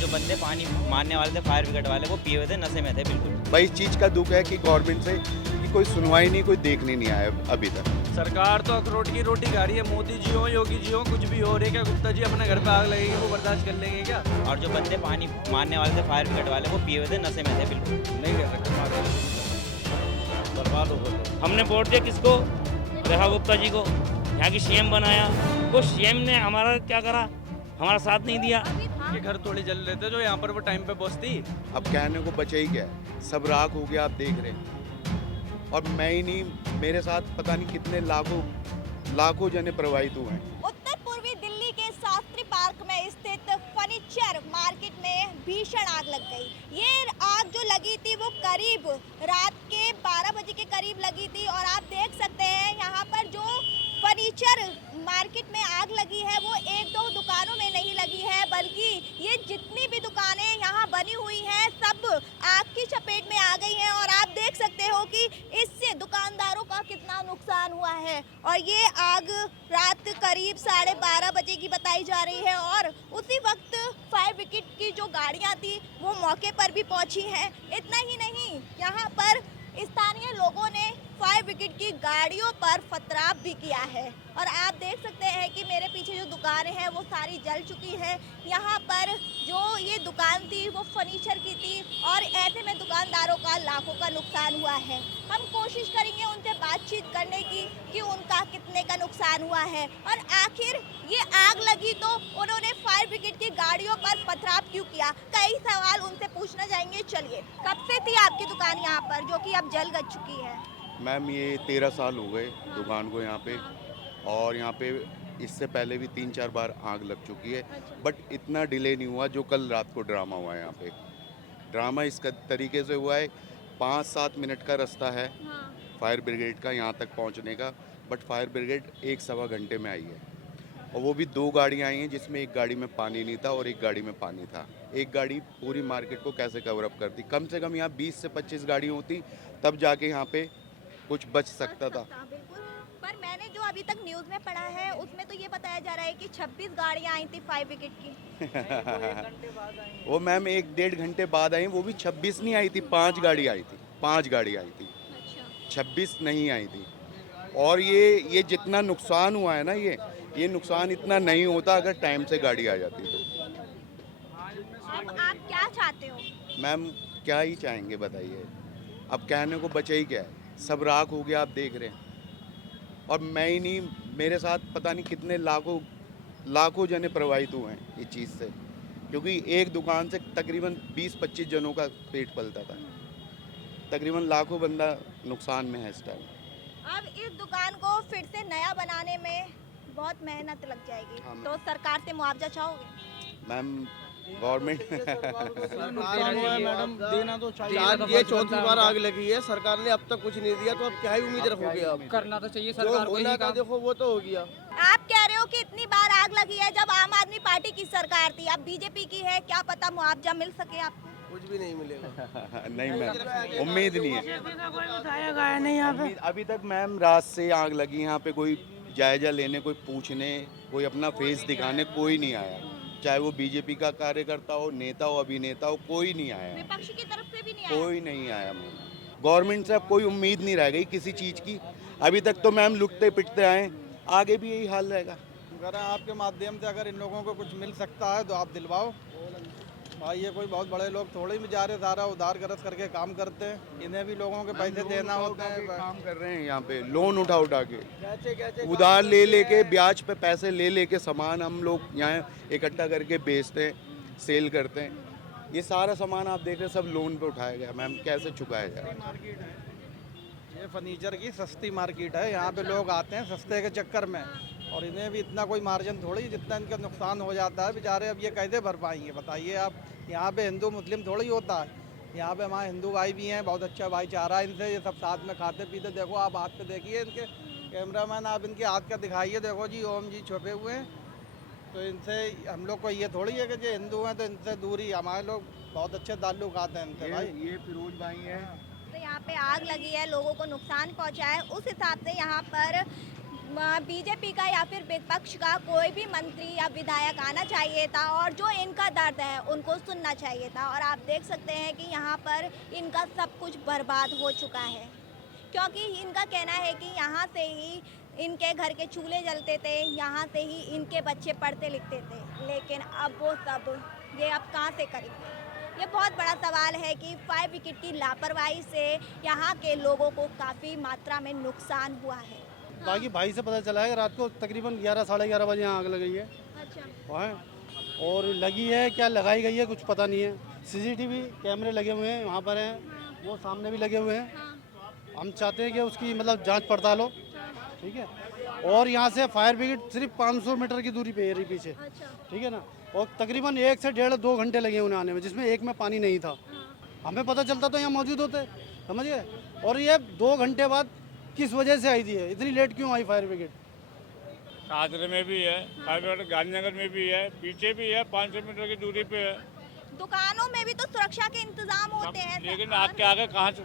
जो बंदे पानी मारने वाले थे, फायर ब्रिगेड वाले, वो पिए हुए थे, नशे में थे बिल्कुल। भाई इस चीज़ का दुख है कि गवर्नमेंट से कि कोई सुनवाई नहीं, कोई देखने नहीं आया अभी तक। सरकार तो अखरोट की रोटी खा रही है। मोदी जी हो, योगी जी हो, कुछ भी हो रहे, क्या गुप्ता जी अपने घर पे आग लगेगी वो बर्दाश्त कर लेंगे क्या? और जो बंदे पानी मारने वाले थे, फायर ब्रिगेड वाले, वो पिए हुए थे, नशे में थे बिल्कुल। नहीं कर सकते, बर्बाद हो गए। हमने वोट दिया किसको? रेखा गुप्ता जी को, यहाँ की सीएम बनाया। वो सीएम ने हमारा क्या करा? हमारा साथ नहीं दिया। के घर थोड़ी जल रहे थे जो यहाँ पर वो टाइम पे बसती। अब कहने को बचा ही क्या है, सब राख हो गया, आप देख रहे हैं। और मैं ही नहीं, मेरे साथ पता नहीं कितने लाखों जने प्रभावित हुए हैं। उत्तर पूर्वी दिल्ली के शास्त्री पार्क में स्थित फर्नीचर मार्केट में भीषण आग लग गई। ये आग जो लगी थी वो करीब रात के 12 बजे के करीब लगी थी और आप देख सकते हैं यहाँ पर जो फर्नीचर मार्केट में आग लगी है वो एक दो दुकानों में नहीं लगी है, बल्कि ये जितनी भी दुकानें यहाँ बनी हुई हैं सब आग की चपेट में आ गई हैं। और आप देख सकते हो कि इससे दुकानदारों का कितना नुकसान हुआ है। और ये आग रात करीब 12:30 बजे की बताई जा रही है और उसी वक्त फायर ब्रिगेड की जो गाड़ियाँ थी वो मौके पर भी पहुँची हैं। इतना ही नहीं, यहाँ पर स्थानीय लोगों ने फायर ब्रिगेड की गाड़ियों पर पथराव भी किया है। और आप देख सकते हैं कि मेरे पीछे जो दुकानें हैं वो सारी जल चुकी हैं। यहाँ पर जो ये दुकान थी वो फर्नीचर की थी और ऐसे में दुकानदारों का लाखों का नुकसान हुआ है। हम कोशिश करेंगे उनसे बातचीत करने की कि उनका कितने का नुकसान हुआ है और आखिर ये आग लगी तो उन्होंने फायर ब्रिगेड की गाड़ियों पर पथराव क्यों किया। कई सवाल उनसे पूछना चाहेंगे। चलिए, कब से थी आपकी दुकान यहाँ पर जो कि अब जल चुकी है? मैम ये 13 साल हो गए दुकान को यहाँ पे, और यहाँ पे इससे पहले भी 3-4 बार आग लग चुकी है। बट इतना डिले नहीं हुआ जो कल रात को ड्रामा हुआ है यहाँ पे। ड्रामा इस तरीके से हुआ है, 5-7 मिनट का रास्ता है फायर ब्रिगेड का यहाँ तक पहुँचने का, बट फायर ब्रिगेड 1-1.25 घंटे में आई है। और वो भी 2 गाड़ियाँ आई हैं जिसमें एक गाड़ी में पानी नहीं था और एक गाड़ी में पानी था। एक गाड़ी पूरी मार्केट को कैसे कवर अप करती? कम से कम यहाँ 20 से 25 गाड़ी होती तब जाके यहाँ पे कुछ बच सकता था। बिल्कुल, पर मैंने जो अभी तक न्यूज़ में पढ़ा है उसमें तो ये बताया जा रहा है कि 26 गाड़ियाँ आई थी फायर ब्रिगेड की। वो मैम 1-1.5 घंटे बाद आई, वो भी 26 नहीं आई थी, 5 गाड़ी आई थी, 5 गाड़ी आई थी, 26 नहीं आई थी। और ये जितना नुकसान हुआ है ना, ये नुकसान इतना नहीं होता अगर टाइम से गाड़ी आ जाती तो। अब आप क्या चाहते हो? मैम क्या ही चाहेंगे बताइए, अब कहने को बचा ही क्या है, सब राख हो गया, आप देख रहे हैं। और मैं ही नहीं, मेरे साथ पता नहीं कितने लाखों जने प्रभावित हुए हैं इस चीज़ से, क्योंकि एक दुकान से तकरीबन 20-25 जनों का पेट पलता था। तकरीबन लाखों बंदा नुकसान में है इस टाइम। अब इस दुकान को फिर से नया बनाने में बहुत मेहनत लग जाएगी, तो सरकार से मुआवजा चाहोगे? मैम गवर्नमेंट नुकसान हुआ है मैडम, देना तो चाहिए। ये 4थी बार आग लगी है, सरकार ने अब तक कुछ नहीं दिया, तो अब क्या ही उम्मीद रखोगे आप? करना तो चाहिए जो सरकार को होना ही था काम। देखो वो तो हो गया। आप कह रहे हो कि इतनी बार आग लगी है जब आम आदमी पार्टी की सरकार थी, अब बीजेपी की है, क्या पता मुआवजा मिल सके आपको? कुछ भी नहीं मिलेगा। नहीं मैम, उम्मीद नहीं है। बताया गया नहीं यहाँ पे। अभी तक मैम रात से आग लगी, यहाँ पे कोई जायजा लेने, कोई पूछने, कोई अपना फेस दिखाने कोई नहीं आया। चाहे वो बीजेपी का कार्यकर्ता हो, नेता हो, अभिनेता हो, कोई नहीं आया। विपक्ष की तरफ से भी नहीं आया? कोई नहीं आया मैम। गवर्नमेंट से अब कोई उम्मीद नहीं रह गई किसी चीज़ की। अभी तक तो मैम लुटते पिटते आए, आगे भी यही हाल रहेगा। अगर आपके माध्यम से अगर इन लोगों को कुछ मिल सकता है तो आप दिलवाओ भाई। ये कोई बहुत बड़े लोग थोड़े ही बेचारे सारा उधार गरज करके काम करते हैं, इन्हें भी लोगों के पैसे देना होता है। काम कर रहे हैं यहाँ पे, लोन उठा के, कैसे उधार ले लेके, ब्याज पे पैसे ले लेके सामान हम लोग यहाँ इकट्ठा करके बेचते हैं, सेल करते हैं। ये सारा सामान आप देख रहे हैं सब लोन पे उठाया गया। मैम कैसे चुकाया जाए? ये फर्नीचर की सस्ती मार्केट है, यहाँ पे लोग आते हैं सस्ते के चक्कर में, और इन्हें भी इतना कोई मार्जिन थोड़ी, जितना इनका नुकसान हो जाता है बेचारे, अब ये कैसे भर पाएंगे बताइए आप। यहाँ पे हिंदू मुस्लिम थोड़ी होता है, यहाँ पे हमारे हिंदू भाई भी हैं, बहुत अच्छा भाईचारा है इनसे, ये सब साथ में खाते पीते। देखो आप हाथ पे देखिए इनके, कैमरामैन आप इनके हाथ का दिखाइए, देखो जी ओम जी छुपे हुए हैं। तो इनसे हम लोग को ये थोड़ी है कि जो हिंदू हैं तो इनसे दूरी, हमारे लोग बहुत अच्छे ताल्लुक आते हैं इनसे भाई। ये फिरोज भाई हैं। तो यहाँ पे आग लगी है, लोगों को नुकसान पहुँचा है, उस हिसाब से यहाँ पर बीजेपी का या फिर विपक्ष का कोई भी मंत्री या विधायक आना चाहिए था और जो इनका दर्द है उनको सुनना चाहिए था। और आप देख सकते हैं कि यहाँ पर इनका सब कुछ बर्बाद हो चुका है, क्योंकि इनका कहना है कि यहाँ से ही इनके घर के चूल्हे जलते थे, यहाँ से ही इनके बच्चे पढ़ते लिखते थे, लेकिन अब वो सब ये अब कहाँ से करेंगे। ये बहुत बड़ा सवाल है कि फायर ब्रिगेड की लापरवाही से यहाँ के लोगों को काफ़ी मात्रा में नुकसान हुआ है। बाकी भाई से पता चला है कि रात को तकरीबन 11 साढ़े 11 बजे यहाँ आग लग गई है। अच्छा। वहाँ और लगी है क्या लगाई गई है कुछ पता नहीं है। सीसीटीवी कैमरे लगे हुए हैं वहाँ पर हैं, वो सामने भी लगे हुए हैं। हम चाहते हैं कि उसकी मतलब जांच पड़ताल हो, ठीक है। और यहाँ से फायर ब्रिगेड सिर्फ 500 मीटर की दूरी पे है पीछे, ठीक है ना। और तकरीबन 1 से 1.5 2 घंटे लगे उन्हें आने में, जिसमें एक में पानी नहीं था। हमें पता चलता तो यहाँ मौजूद होते, समझिए। और ये 2 घंटे बाद किस वजह से आई थी, इतनी लेट क्यों आई फायर ब्रिगेड? शाहदरे में भी है, फायर ब्रिगेड गांधीनगर में भी है, पीछे भी है, 500 मीटर की दूरी पे है। दुकानों में भी तो सुरक्षा के इंतजाम होते हैं, लेकिन आग के आगे कहाँ से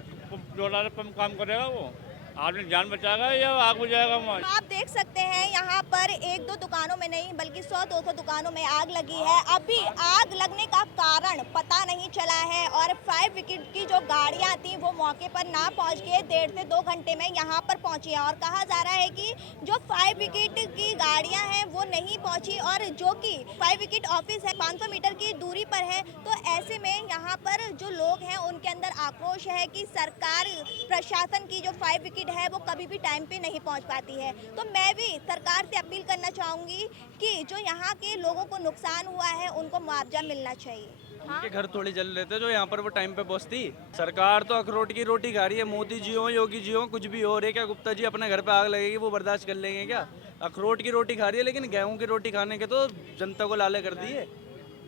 डॉलर पंप काम करेगा? वो आदमी जान बचाएगा या आग बुझाएगा वहाँ? आप देख सकते हैं यहाँ पर 1-2 दुकानों में नहीं बल्कि 100-200 दुकानों में आग लगी है। अभी आग लगने का कारण पता नहीं चला है और फायर ब्रिगेड की जो गाड़ियाँ थी वो मौके पर ना पहुँच के 1.5 से 2 घंटे में यहाँ पर पहुँची है। और कहा जा रहा है कि जो फायर ब्रिगेड की गाड़ियाँ हैं वो नहीं पहुँची और जो कि फायर ब्रिगेड ऑफिस है 500 मीटर की दूरी पर है। तो ऐसे में यहाँ पर जो लोग हैं उनके अंदर आक्रोश है कि सरकार प्रशासन की जो फायर ब्रिगेड है वो कभी भी टाइम पे नहीं पहुंच पाती है। तो मैं भी सरकार से अपील करना चाहूंगी कि जो यहाँ के लोगों को नुकसान हुआ है उनको मुआवजा मिलना चाहिए। उनके घर थोड़ी जल रहे थे जो यहाँ पर वो टाइम पे पहुंचती। सरकार तो अखरोट की रोटी खा रही है, मोदी जी हो योगी जी हो कुछ भी हो रहे। क्या गुप्ता जी अपने घर पे आग लगेगी वो बर्दाश्त कर लेंगे क्या? अखरोट की रोटी खा रही है, लेकिन गेहूं की रोटी खाने के तो जनता को लाले कर दिए।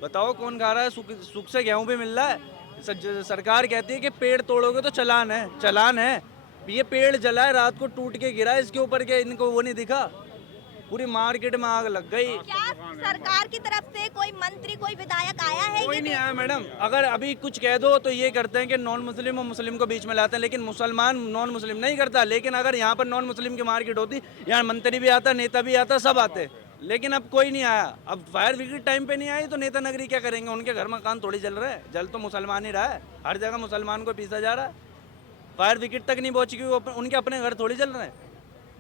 बताओ कौन खा रहा है? सुख से गेहूं भी मिल रहा है। सरकार कहती है कि पेड़ तोड़ोगे तो चालान है, चालान है। ये पेड़ जला है, रात को टूट के गिरा है, इसके ऊपर क्या इनको वो नहीं दिखा? पूरी मार्केट में आग लग गई। क्या सरकार की तरफ से कोई मंत्री कोई विधायक आया है? कोई नहीं आया मैडम। अगर अभी कुछ कह दो तो ये करते हैं कि नॉन मुस्लिम और मुस्लिम को बीच में लाते हैं, लेकिन मुसलमान नॉन मुस्लिम नहीं करता। लेकिन अगर यहाँ पर नॉन मुस्लिम की मार्केट होती, यहाँ मंत्री भी आता, नेता भी आता, सब आते, लेकिन अब कोई नहीं आया। अब फायर ब्रिगेड टाइम पे नहीं आई तो नेता नगरी क्या करेंगे? उनके घर मकान थोड़ी जल रहे हैं, जल तो मुसलमान ही रहा है। हर जगह मुसलमान को पीसा जा रहा है, फायर ब्रिगेड तक नहीं पहुंची क्योंकि उनके अपने घर थोड़ी जल रहे हैं।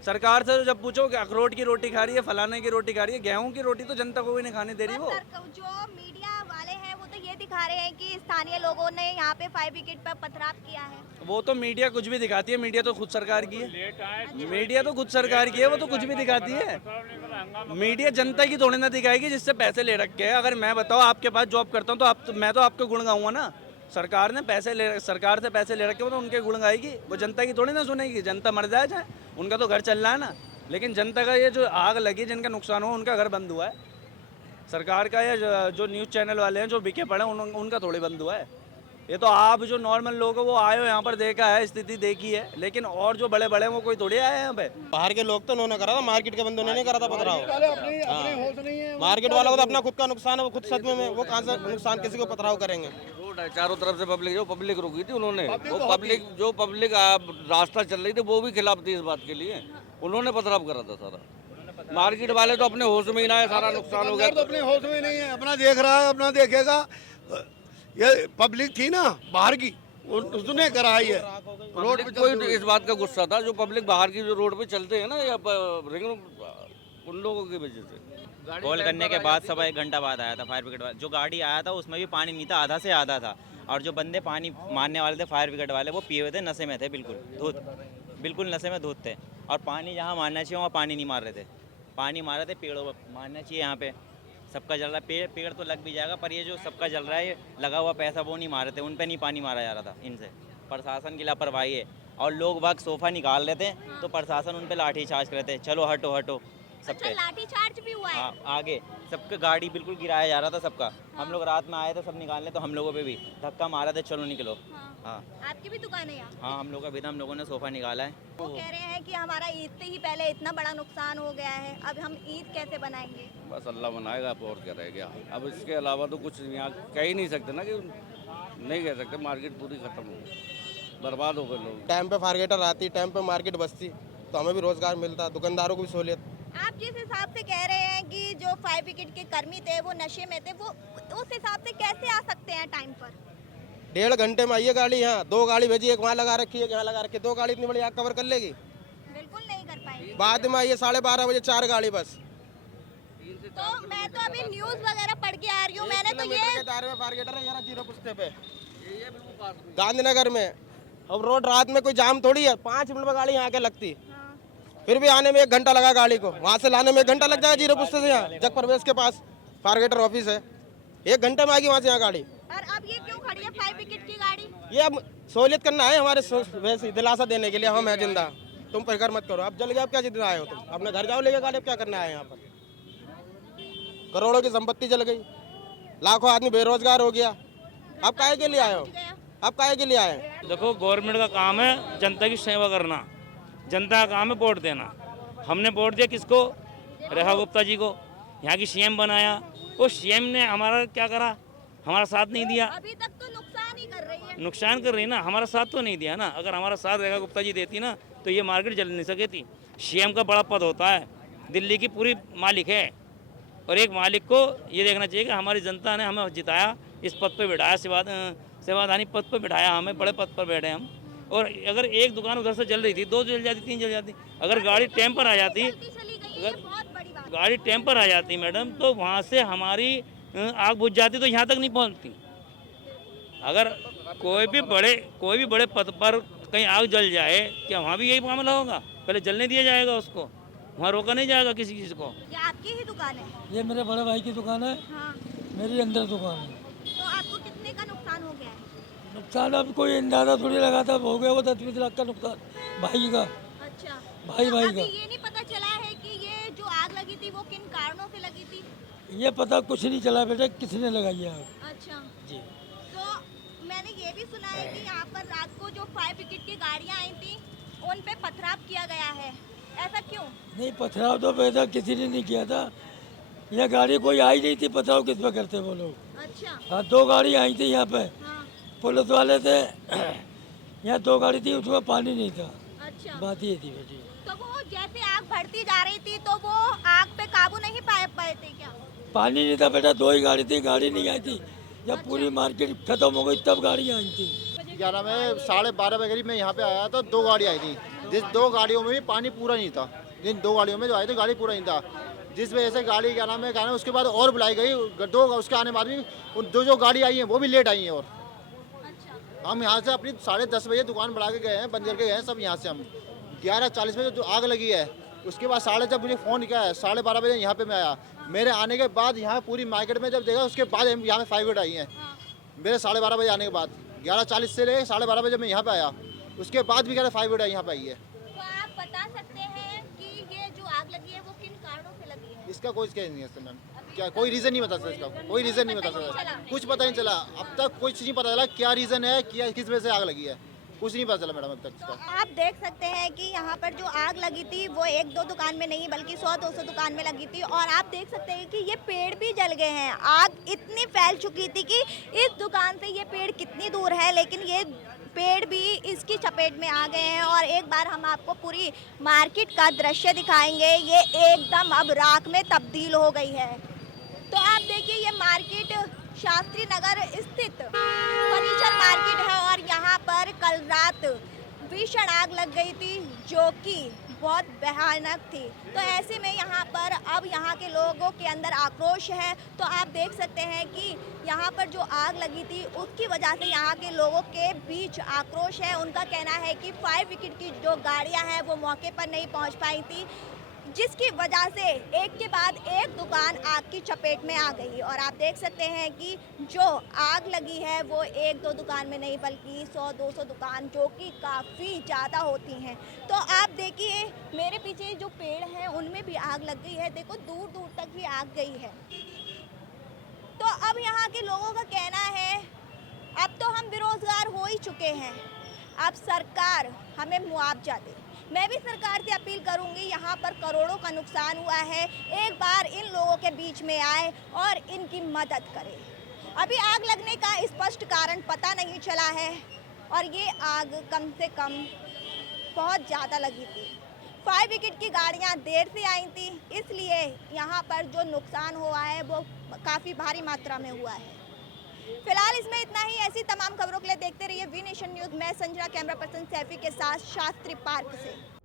सरकार से जब पूछो कि अखरोट की रोटी खा रही है, फलाने की रोटी खा रही है, गेहूं की रोटी तो जनता को भी नहीं खाने दे रही। वो जो मीडिया वाले हैं वो तो ये दिखा रहे हैं कि स्थानीय लोगों ने यहाँ पे फायर ब्रिगेड पर पथराव किया है। वो तो मीडिया कुछ भी दिखाती है, मीडिया तो खुद सरकार की है। मीडिया तो खुद सरकार की है, वो तो कुछ भी दिखाती है। मीडिया जनता की थोड़ी ना दिखाएगी जिससे पैसे ले रखे हैं। अगर मैं बताओ आपके पास जॉब करता हूँ तो मैं तो आपके गुण गाऊंगा ना। सरकार से पैसे ले रखे हो तो उनके गुण गाएगी, वो जनता की थोड़ी ना सुनेगी। जनता मर जाए चाहे, उनका तो घर चल रहा है ना। लेकिन जनता का ये जो आग लगी, जिनका नुकसान हुआ, उनका घर बंद हुआ है। सरकार का या जो न्यूज़ चैनल वाले हैं जो बिके पड़े उनका थोड़ी बंद हुआ है। ये तो आप जो नॉर्मल लोग हो वो आए हो यहाँ पर, देखा है, स्थिति देखी है। लेकिन और जो बड़े बड़े वो कोई थोड़ी आए हैं यहाँ पे। बाहर के लोग तो उन्होंने करा था, मार्केट के बंदों ने नहीं करा था पथराव। मार्केट वालों को तो अपना खुद का नुकसान है, वो खुद सदमे में, वो कहाँ से नुकसान किसी को पथराव करेंगे? रोड है, चारों तरफ से पब्लिक रुकी थी उन्होंने। वो पब्लिक रास्ता चल रही थी वो भी खिलाफ थी इस बात के लिए, उन्होंने पथराव करा था सारा। मार्केट वाले तो अपने होश में ही ना है, सारा नुकसान हो गया। तो अपने होश में नहीं है, अपना देख रहा है, अपना देखेगा। ये पब्लिक थी ना बाहर की, उसने कराई है। रोड पे कोई इस बात का गुस्सा था जो पब्लिक बाहर की जो रोड पे चलते हैं ना, या रिंग उन लोगों की वजह से। कॉल करने के बाद सवा 1 घंटा बाद आया था फायर ब्रिगेड वाला। जो गाड़ी आया था उसमें भी पानी नहीं था, आधा से आधा था। और जो बंदे पानी मारने वाले थे फायर ब्रिगेड वाले, वो पिए हुए थे, नशे में थे, बिल्कुल नशे में धूत थे। और पानी जहाँ मारना चाहिए वहाँ पानी नहीं मार रहे थे, पानी मार रहे थे पेड़ों पर मारना चाहिए। यहाँ पे सबका जल रहा है, पेड़ तो लग भी जाएगा, पर ये जो सबका जल रहा है, ये लगा हुआ पैसा वो नहीं मार रहे थे, उन पे नहीं पानी मारा जा रहा था इनसे। प्रशासन की लापरवाही है। और लोग बाग सोफा निकाल रहे थे तो प्रशासन उन पे लाठी चार्ज कर रहे थे, चलो हटो हटो सबके। लाठी चार्ज भी हुआ है? हाँ, आगे सबके गाड़ी बिल्कुल गिराया जा रहा था सबका। हम लोग रात में आए थे सब निकालने, तो हम लोगों पे भी धक्का मारा था, चलो निकलो। हाँ, आपकी भी दुकान है यहाँ? हाँ, हम लोग का भी था, हम लोगों ने सोफा निकाला है। वो कह रहे हैं कि हमारा ईद से ही पहले इतना बड़ा नुकसान हो गया है, अब हम ईद कैसे बनाएंगे? बस अल्लाह बनाएगा, अब और क्या रह गया। अब इसके अलावा तो कुछ यहाँ कह ही नहीं सकते ना, कि नहीं कह सकते। मार्केट पूरी खत्म हो गई, बर्बाद हो गए लोग। टाइम पे फायर ब्रिगेड आती, टाइम पे मार्केट बसती, तो हमें भी रोजगार मिलता है, दुकानदारों को भी सहूलियत। आप जिस हिसाब से कह रहे हैं कि जो फायर ब्रिगेड के कर्मी थे वो नशे में थे, वो उस हिसाब से कैसे आ सकते हैं टाइम पर? 1.5 घंटे में आइए गाड़ी, यहाँ 2 गाड़ी भेजी, एक वहाँ लगा रखी है, यहाँ लगा रखी है, 2 गाड़ी इतनी बड़ी आग कवर कर लेगी? बिल्कुल नहीं कर पाएंगे। बाद में आइए 12:30 बजे 4 गाड़ी बस। तो मैं तो अभी न्यूज वगैरह पढ़ के आ रही हूँ, मैंने तो ये के दायरे में फायर गेटर है, यहाँ 0 पुस्ते पे गांधीनगर में। अब रोड रात में कोई जाम थोड़ी है, 5 मिनट में गाड़ी यहाँ के लगती, फिर भी आने में 1 घंटा लगा गाड़ी को, वहाँ से लाने में 1 घंटा लग जाएगा 0 पुस्ते से यहाँ जग प्रवेश के पास फायर गेटर ऑफिस है, 1 घंटे में आएगी वहाँ से यहाँ गाड़ी। और अब ये क्यों खड़ी है फायर ब्रिगेड की गाड़ी? ये अब सहूलियत करना है हमारे वैसे दिलासा देने के लिए, हम है जिंदा, तुम फिक्र मत करो। अब जल गया, अब क्या जिंदा आए हो तुम, अपने घर जाओ लेके गाड़ी, अब क्या करना है यहाँ पर? करोड़ों की संपत्ति जल गई, लाखों आदमी बेरोजगार हो गया, अब काहे के लिए आए हो? अब काहे के लिए आए? देखो, गवर्नमेंट का काम है जनता की सेवा करना, जनता का काम है वोट देना। हमने वोट दिया किसको? रेखा गुप्ता जी को, यहाँ की सीएम बनाया। वो सीएम ने हमारा क्या करा? हमारा साथ नहीं दिया। अभी तक तो नुकसान ही कर रही है। नुकसान कर रही ना, हमारा साथ तो नहीं दिया ना। अगर हमारा साथ रेखा गुप्ता जी देती ना तो ये मार्केट जल नहीं सके थी। सीएम का बड़ा पद होता है, दिल्ली की पूरी मालिक है, और एक मालिक को ये देखना चाहिए कि हमारी जनता ने हमें जिताया, इस पद पे बिठाया, सेवादानी पद पर बिठाया, हमें बड़े पद पर बैठे हम। और अगर एक दुकान उधर से जल रही थी, 2 जल जाती, 3 जल जाती। अगर गाड़ी टाइम पर आ जाती, अगर गाड़ी टाइम पर आ जाती मैडम, तो वहाँ से हमारी आग बुझ जाती, तो यहाँ तक नहीं पहुँचती। अगर कोई भी बड़े पद पर कहीं आग जल जाए, क्या वहाँ भी यही मामला होगा? पहले जलने दिया जाएगा उसको, वहाँ रोका नहीं जाएगा किसी चीज़ को। ये आपकी ही दुकान है? ये मेरे बड़े भाई की दुकान है। हाँ। मेरी अंदर दुकान है। तो आपको कितने का नुकसान हो गया है? नुकसान अब कोई अंदाजा थोड़ी लगा था, हो गया वो 10-20 लाख का नुकसान भाई का। अच्छा। भाई तो का अभी ये नहीं पता चला है कि ये जो आग लगी थी वो किन कारणों से लगी थी? ये पता कुछ नहीं चला बेटा, किसने लगाई है आग। अच्छा जी। तो मैंने ये भी सुना है कि यहाँ पर रात को जो फायर ब्रिगेड की गाड़ियाँ आई थी उन पे पथराव किया गया है, ऐसा क्यों? नहीं, पथराव तो बेटा किसी ने नहीं किया था, यह गाड़ी कोई आई नहीं थी, पथराव किस पे करते वो लोग। अच्छा। हाँ, 2 गाड़ी आई थी यहाँ पे, हाँ। पुलिस वाले थे, यहाँ 2 गाड़ी थी, उसमें पानी नहीं था। अच्छा। बात ये थी बेटी। तो वो जैसे आग बढ़ती जा रही थी तो वो आग पे काबू नहीं पाए थे क्या? पानी नहीं था बेटा, 2 ही गाड़ी थी, गाड़ी नहीं आई थी। जब पूरी मार्केट खत्म हो गई तब गाड़ी आई थी। 11 में 12:30 बजे मैं यहाँ पे आया तो 2 गाड़ी आई थी, जिस 2 गाड़ियों में भी पानी पूरा नहीं था। जिन 2 गाड़ियों में जो आई थी गाड़ी पूरा नहीं था, जिस वजह से गाड़ी क्या नाम है उसके बाद और बुलाई गई 2, उसके आने बाद भी उन 2 जो गाड़ी आई हैं वो भी लेट आई हैं। और हम यहाँ से अपनी 10:30 बजे दुकान बढ़ा के गए हैं, बंद करके गए हैं सब। यहाँ से हम 11:40 बजे जो आग लगी है उसके बाद 12:30 मुझे फ़ोन किया है, 12:30 बजे यहाँ पे मैं आया। मेरे आने के बाद यहाँ पूरी मार्केट में जब देखा उसके बाद यहाँ पे फायर ब्रिगेड आई हैं। मेरे 12:30 बजे आने के बाद 11:40 से लेकर 12:30 बजे मैं यहाँ पे आया, उसके बाद भी क्या फायर ब्रिगेड यहाँ पे आई है। तो आप बता सकते हैं कि ये जो आग लगी है वो किन कारणों से लगी है? इसका कोई केस नहीं है मैम, क्या कोई रीज़न नहीं बता सकता, इसका कोई रीज़न नहीं बता सकता, कुछ पता नहीं चला अब तक, कुछ नहीं पता चला क्या रीज़न है, क्या किस वजह से आग लगी है, कुछ नहीं पता चला मैडम अब तक इसका। तो आप देख सकते हैं कि यहाँ पर जो आग लगी थी वो 1-2 दुकान में नहीं बल्कि 100-200 दुकान में लगी थी, और आप देख सकते हैं कि ये पेड़ भी जल गए हैं। आग इतनी फैल चुकी थी कि इस दुकान से ये पेड़ कितनी दूर है, लेकिन ये पेड़ भी इसकी चपेट में आ गए हैं। और एक बार हम आपको पूरी मार्केट का दृश्य दिखाएंगे, ये एकदम अब राख में तब्दील हो गई है। तो आप देखिए ये मार्केट शास्त्री नगर स्थित फर्नीचर मार्केट है, और यहाँ पर कल रात भीषण आग लग गई थी जो कि बहुत भयानक थी। तो ऐसे में यहाँ पर अब यहाँ के लोगों के अंदर आक्रोश है। तो आप देख सकते हैं कि यहाँ पर जो आग लगी थी उसकी वजह से यहाँ के लोगों के बीच आक्रोश है। उनका कहना है कि फायर ब्रिगेड की जो गाड़ियाँ हैं वो मौके पर नहीं पहुँच पाई थी, जिसकी वजह से एक के बाद एक दुकान आग की चपेट में आ गई। और आप देख सकते हैं कि जो आग लगी है वो 1-2 दुकान में नहीं बल्कि 100-200 दुकान, जो कि काफ़ी ज़्यादा होती हैं। तो आप देखिए मेरे पीछे जो पेड़ हैं उनमें भी आग लग गई है, देखो दूर दूर तक ही आग गई है। तो अब यहाँ के लोगों का कहना है अब तो हम बेरोजगार हो ही चुके हैं, अब सरकार हमें मुआवजा दे। मैं भी सरकार से अपील करूंगी, यहाँ पर करोड़ों का नुकसान हुआ है, एक बार इन लोगों के बीच में आए और इनकी मदद करे। अभी आग लगने का स्पष्ट कारण पता नहीं चला है, और ये आग कम से कम बहुत ज़्यादा लगी थी। फायर ब्रिगेड की गाड़ियां देर से आई थी, इसलिए यहाँ पर जो नुकसान हुआ है वो काफ़ी भारी मात्रा में हुआ है। फिलहाल इसमें इतना ही। ऐसी तमाम खबरों के लिए देखते रहिए वी नेशन न्यूज़। मैं संजना, कैमरा पर्सन सैफी के साथ शास्त्री पार्क से।